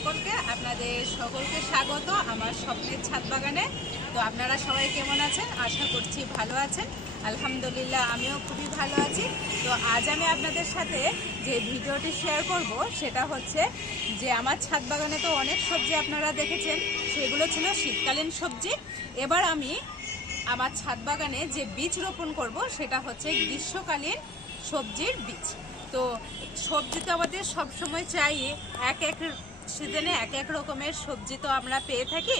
সকলকে, আপনাদের সকলকে স্বাগত আমার স্বপ্নের ছাদ বাগানে। তো আপনারা সবাই কেমন আছেন? আশা করছি ভালো আছেন। আলহামদুলিল্লাহ আমিও খুবই ভালো আছি। তো আজ আমি আপনাদের সাথে যে ভিডিওটি শেয়ার করব সেটা হচ্ছে যে আমার ছাদ বাগানে তো অনেক সবজি আপনারা দেখেছেন, সেগুলো ছিল শীতকালীন সবজি। এবার আমি আমার ছাদ বাগানে যে বীজ রোপণ করব সেটা হচ্ছে গ্রীষ্মকালীন সবজির বীজ। তো সবজি তো আমাদের সবসময় চাই, এক এক সিজনে এক এক রকমের সবজি তো আমরা পেয়ে থাকি।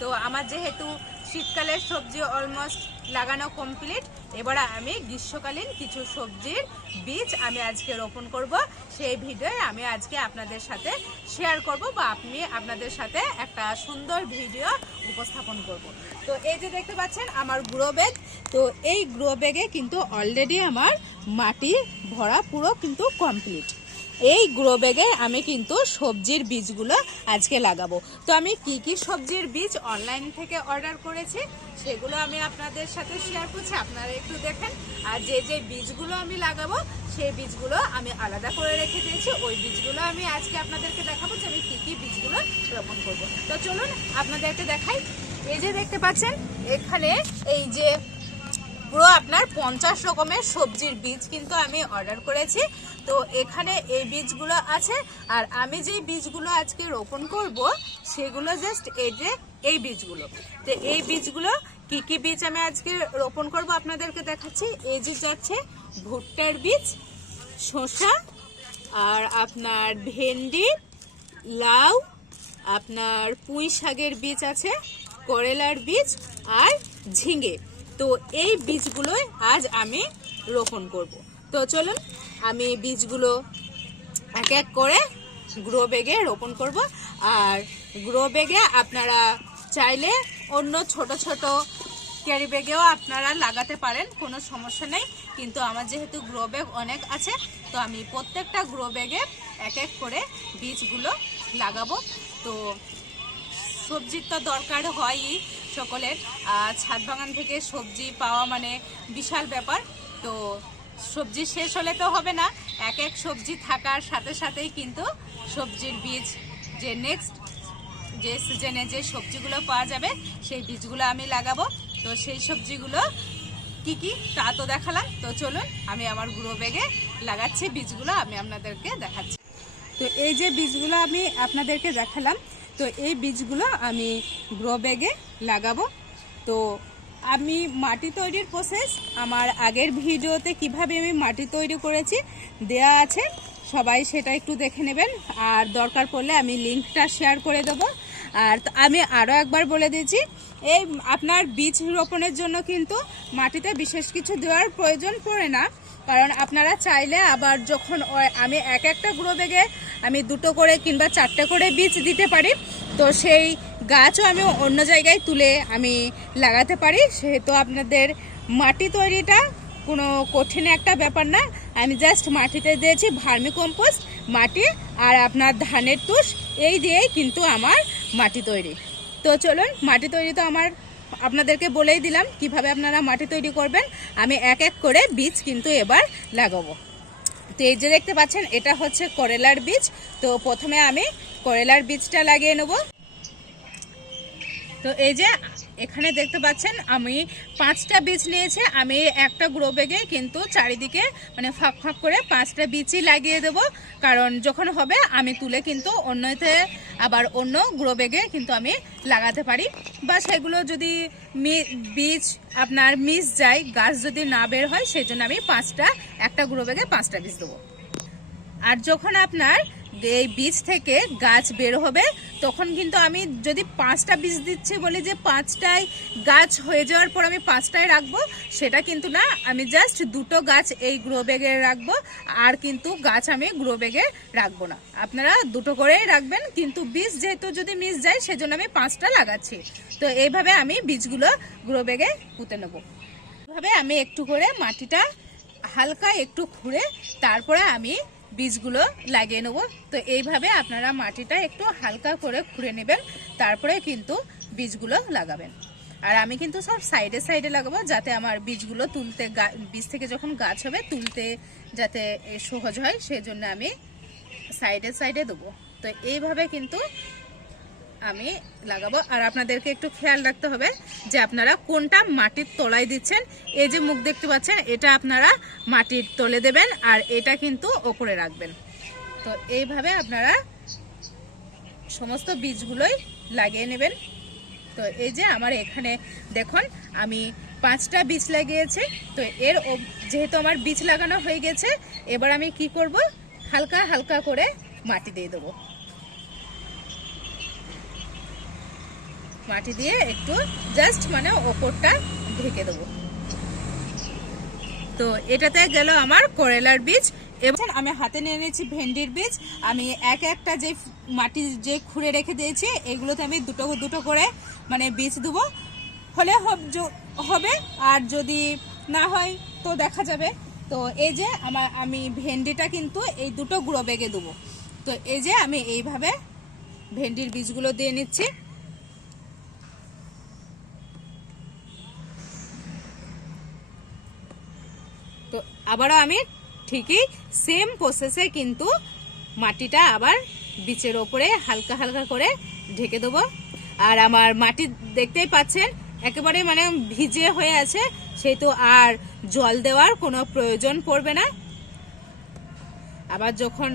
তো আমার যেহেতু শীতকালের সবজি অলমোস্ট লাগানো কমপ্লিট, এবার আমি গ্রীষ্মকালীন কিছু সবজির বীজ আমি আজকে রোপণ করব। সেই ভিডিও আমি আজকে আপনাদের সাথে শেয়ার করব বা আমি আপনাদের সাথে একটা সুন্দর ভিডিও উপস্থাপন করব। তো এই যে দেখতে পাচ্ছেন আমার গ্রো ব্যাগ, তো এই গ্রো ব্যাগে কিন্তু অলরেডি আমার মাটি ভরা পুরো কিন্তু কমপ্লিট। এই গ্রো ব্যাগে আমি কিন্তু সবজির বীজগুলো আজকে লাগাবো। তো আমি কি কি সবজির বীজ অনলাইন থেকে অর্ডার করেছি সেগুলো আমি আপনাদের সাথে শেয়ার করছি, আপনারা একটু দেখেন। আর যে যে বীজগুলো আমি লাগাবো সেই বীজগুলো আমি আলাদা করে রেখে দিয়েছি, ওই বীজগুলো আমি আজকে আপনাদেরকে দেখাবো যে আমি কি কি বীজগুলো রোপণ করব। তো চলুন আপনাদেরকে দেখাই। এই যে দেখতে পাচ্ছেন এখানে এই যে পুরো আপনার 50 রকমের সবজির বীজ কিন্তু আমি অর্ডার করেছি। তো এখানে এই বীজগুলো আছে, আর আমি যে বীজগুলো আজকে রোপণ করব সেগুলো জাস্ট এই যে এই বীজগুলো। তো এই বীজগুলো কি কি বীজ আমি আজকে রোপণ করব আপনাদেরকে দেখাচ্ছি। এই যে যাচ্ছে ভুট্টার বীজ, শসা, আর আপনার ভেন্ডি, লাউ, আপনার পুঁই শাকের বীজ আছে, করেলার বীজ আর ঝিঙে। তো এই বীজগুলোই আজ আমি রোপণ করব। তো চলুন আমি বীজগুলো এক এক করে গ্রো ব্যাগে রোপণ করব। আর গ্রো ব্যাগে আপনারা চাইলে অন্য ছোট ছোট ক্যারি ব্যাগেও আপনারা লাগাতে পারেন, কোনো সমস্যা নেই। কিন্তু আমার যেহেতু গ্রো ব্যাগ অনেক আছে, তো আমি প্রত্যেকটা গ্রো ব্যাগে এক এক করে বীজগুলো লাগাবো। তো সবজির তো দরকার হয়ই সকলের, ছাদ বাগান থেকে সবজি পাওয়া মানে বিশাল ব্যাপার। তো সবজি শেষ হলে তো হবে না, এক এক সবজি থাকার সাথে সাথেই কিন্তু সবজির বীজ যে নেক্সট যে সিজনে যে সবজিগুলো পাওয়া যাবে সেই বীজগুলো আমি লাগাবো। তো সেই সবজিগুলো কি কি তা তো দেখালাম। তো চলুন আমি আমার গ্রো ব্যাগে লাগাচ্ছি বীজগুলো, আমি আপনাদেরকে দেখাচ্ছি। তো এই যে বীজগুলো আমি আপনাদেরকে দেখালাম, তো এই বীজগুলো আমি গ্রো ব্যাগে লাগাবো। তো আমি মাটি তৈরির প্রসেস আমার আগের ভিডিওতে কিভাবে আমি মাটি তৈরি করেছি দেয়া আছে, সবাই সেটা একটু দেখে নেবেন। আর দরকার পড়লে আমি লিঙ্কটা শেয়ার করে দেবো। আর আমি আরও একবার বলে দিচ্ছি, এই আপনার বীজ রোপণের জন্য কিন্তু মাটিতে বিশেষ কিছু দেওয়ার প্রয়োজন পড়ে না, কারণ আপনারা চাইলে আবার যখন আমি এক একটা গ্রো ব্যাগে আমি 2টো করে কিংবা 4টে করে বীজ দিতে পারি। তো সেই গাছও আমি অন্য জায়গায় তুলে আমি লাগাতে পারি। সেহেতু আপনাদের মাটি তৈরিটা কোনো কঠিন একটা ব্যাপার না। আমি জাস্ট মাটিতে দিয়েছি ভার্মি কম্পোস্ট, মাটি আর আপনার ধানের তুষ, এই দিয়েই কিন্তু আমার মাটি তৈরি। তো চলুন মাটি তৈরি তো আমার আপনাদেরকে বলেই দিলাম কিভাবে আপনারা মাটি তৈরি করবেন। আমি এক এক করে বীজ কিন্তু এবার লাগাবো। তো এই যে দেখতে পাচ্ছেন এটা হচ্ছে করেলার বীজ। তো প্রথমে আমি করেলার বীজটা লাগিয়ে নেব। তো এই যে এখানে দেখতে পাচ্ছেন আমি 5টা বীজ নিয়েছি। আমি একটা গ্রো ব্যাগে কিন্তু চারিদিকে মানে ফাঁক ফাঁক করে 5টা বীজই লাগিয়ে দেব, কারণ যখন হবে আমি তুলে কিন্তু অন্যতে আবার অন্য গ্রো ব্যাগে কিন্তু আমি লাগাতে পারি। বা সেগুলো যদি বীজ আপনার মিস যায়, গাছ যদি না বের হয়, সেই জন্য আমি একটা গ্রো ব্যাগে 5টা বীজ দেবো। আর যখন আপনার এই বীজ থেকে গাছ বের হবে তখন কিন্তু আমি যদি 5টা বীজ দিচ্ছি বলি যে 5টায় গাছ হয়ে যাওয়ার পর আমি 5টায় রাখবো, সেটা কিন্তু না। আমি জাস্ট 2টো গাছ এই গ্রো ব্যাগে রাখবো, আর কিন্তু গাছ আমি গ্রো ব্যাগে রাখবো না। আপনারা 2টো করেই রাখবেন, কিন্তু বীজ যেহেতু যদি মিস যায় সেজন্য আমি 5টা লাগাচ্ছি। তো এইভাবে আমি বীজগুলো গ্রো ব্যাগে পুঁতে নেবো। এইভাবে আমি একটু করে মাটিটা হালকা একটু খুঁড়ে তারপরে আমি বীজগুলো লাগিয়ে নেব। তো এইভাবে আপনারা মাটিটা একটু হালকা করে খুঁড়ে নেবেন, তারপরে কিন্তু বীজগুলো লাগাবেন। আর আমি কিন্তু সব সাইডে সাইডে লাগাবো, যাতে আমার বীজগুলো তুলতে, বীজ থেকে যখন গাছ হবে তুলতে যাতে সহজ হয়, সেই জন্য আমি সাইডে সাইডে দেবো। তো এইভাবে কিন্তু আমি লাগাবো। আর আপনাদেরকে একটু খেয়াল রাখতে হবে যে আপনারা কোনটা মাটির তলায় দিচ্ছেন। এই যে মুখ দেখতে পাচ্ছেন, এটা আপনারা মাটির তলে দেবেন, আর এটা কিন্তু ওপরে রাখবেন। তো এইভাবে আপনারা সমস্ত বীজগুলোই লাগিয়ে নেবেন। তো এই যে আমার এখানে দেখুন আমি 5টা বীজ লাগিয়েছি। তো যেহেতু আমার বীজ লাগানো হয়ে গেছে, এবার আমি কি করব, হালকা হালকা করে মাটি দিয়ে দেবো। মাটি দিয়ে একটু জাস্ট মানে ওপরটা ঢেকে দেবো। তো এটাতে গেল আমার করলার বীজ। এবং আমি হাতে নিয়ে নিয়েছি ভেন্ডির বীজ। আমি একটা যে মাটি যে খুঁড়ে রেখে দিয়েছি, এগুলোতে আমি দুটো দুটো করে মানে বীজ দেবো। হলে হবে, আর যদি না হয় তো দেখা যাবে। তো এই যে আমি ভেন্ডিটা কিন্তু এই দুটো গুঁড়ো বেগে দেবো। তো এই যে আমি এইভাবে ভেন্ডির বীজগুলো দিয়ে নিচ্ছি। তো আবারও আমি ঠিকই সেম প্রসেসে কিন্তু মাটিটা আবার বীজের ওপরে হালকা হালকা করে ঢেকে দেবো। আর আমার মাটি দেখতেই পাচ্ছেন একেবারে মানে ভিজে হয়ে আছে, সেহেতু আর জল দেওয়ার কোনো প্রয়োজন পড়বে না। আবার যখন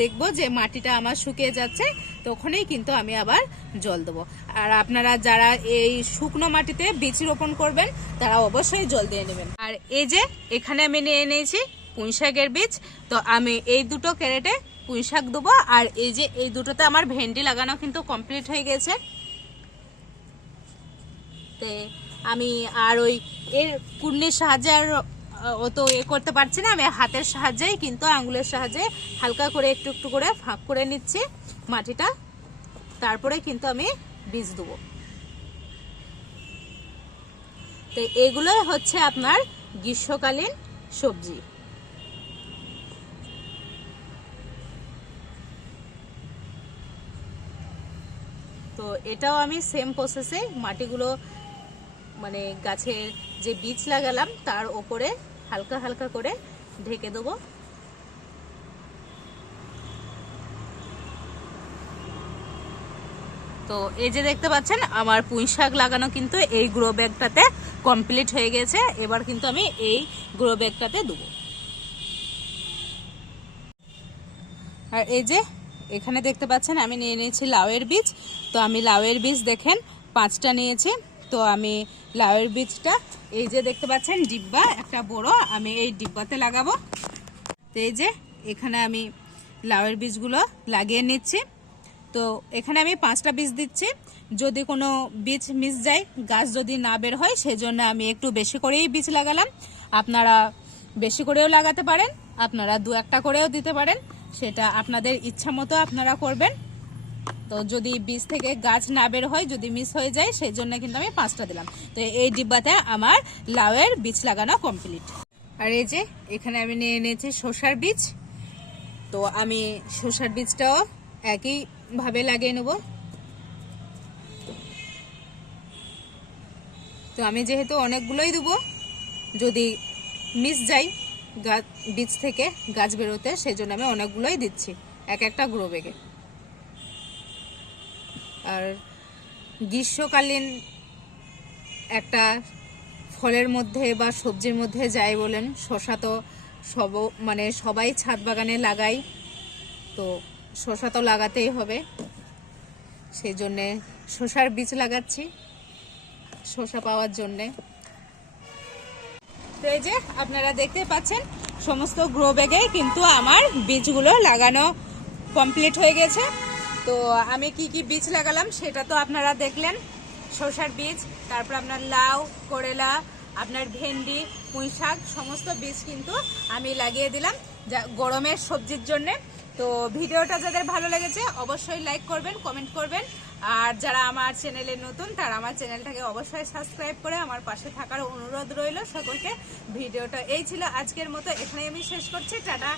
দেখব যে মাটিটা আমার শুকিয়ে যাচ্ছে, তখনই কিন্তু আমি আবার জল দেবো। আর আপনারা যারা এই শুকনো মাটিতে বীজ রোপণ করবেন, তারা অবশ্যই জল দিয়ে নেবেন। আর এই যে এখানে আমি নিয়ে নিয়েছি পুঁইশাকের বীজ। তো আমি এই দুটো ক্যারেটে পুঁইশাক দেবো। আর এই যে এই দুটোতে আমার ভেন্ডি লাগানো কিন্তু কমপ্লিট হয়ে গেছে। তো আমি আর ওই এর কুর্নির সাহায্যে আর অত করতে পারছি না, আমি হাতের সাহায্যেই কিন্তু আঙ্গুলের সাহায্যে হালকা করে একটু একটু করে ফাঁক করে নিচ্ছি মাটিটা। তারপরে কিন্তু আমি বীজ দেবো। তো এগুলো হচ্ছে আপনার গ্রীষ্মকালীন সবজি। তো এটাও আমি সেম প্রসেসে মাটিগুলো মানে গাছের যে বীজ লাগালাম তার ওপরে হালকা হালকা করে ঢেকে দেবো। তো এই যে দেখতে পাচ্ছেন আমার পুঁইশাক লাগানো কিন্তু এই গ্রো ব্যাগটাতে কমপ্লিট হয়ে গেছে। এবার কিন্তু আমি এই গ্রো ব্যাগটাতে দেবো। আর এই যে এখানে দেখতে পাচ্ছেন আমি নিয়ে নিয়েছি লাউয়ের বীজ। তো আমি লাউয়ের বীজ দেখেন 5টা নিয়েছি। তো আমি লাউয়ের বীজটা এই যে দেখতে পাচ্ছেন ডিব্বা একটা বড়, আমি এই ডিব্বাতে লাগাবো। তো এই যে এখানে আমি লাউয়ের বীজগুলো লাগিয়ে নিচ্ছি। তো এখানে আমি 5টা বীজ দিচ্ছি। যদি কোনো বীজ মিস যায়, গাছ যদি না বের হয়, সেজন্য আমি একটু বেশি করেই বীজ লাগালাম। আপনারা বেশি করেও লাগাতে পারেন, আপনারা 2-1টা করেও দিতে পারেন, সেটা আপনাদের ইচ্ছা মতো আপনারা করবেন। তো যদি বীজ থেকে গাছ না বের হয়, যদি মিস হয়ে যায়, সেই জন্য কিন্তু আমি 5টা দিলাম। তো এই ডিব্বাতে আমার লাউয়ের বীজ লাগানো কমপ্লিট। আর এই যে এখানে আমি নিয়ে নিয়েছি শসার বীজ। তো আমি শসার বীজটাও একইভাবে লাগিয়ে নেব। তো আমি যেহেতু অনেকগুলোই দেবো, যদি মিস যায় বীজ থেকে গাছ বেরোতে, সেই জন্য আমি অনেকগুলোই দিচ্ছি একটা গ্রো ব্যাগে। আর গ্রীষ্মকালীন একটা ফলের মধ্যে বা সবজির মধ্যে যাই বলেন, শসা তো মানে সবাই ছাদ বাগানে লাগাই। তো শসা তো লাগাতেই হবে, সেই জন্যে শসার বীজ লাগাচ্ছি শসা পাওয়ার জন্যে। তো এই যে আপনারা দেখতে পাচ্ছেন সমস্ত গ্রো ব্যাগে কিন্তু আমার বীজগুলো লাগানো কমপ্লিট হয়ে গেছে। তো আমি কি কি বীজ লাগালাম সেটা তো আপনারা দেখলেন। শসার বীজ, তারপর আপনার লাউ, করলা, আপনার ভেন্ডি, পুঁইশাক সমস্ত বীজ কিন্তু আমি লাগিয়ে দিলাম গরমের সবজির জন্যে। তো ভিডিওটা যাদের ভালো লেগেছে অবশ্যই লাইক করবেন, কমেন্ট করবেন। আর যারা আমার চ্যানেলে নতুন, তারা আমার চ্যানেলটাকে অবশ্যই সাবস্ক্রাইব করে আমার পাশে থাকার অনুরোধ রইল সকলকে। ভিডিওটা এই ছিল আজকের মতো, এখানেই আমি শেষ করছি। টাটা।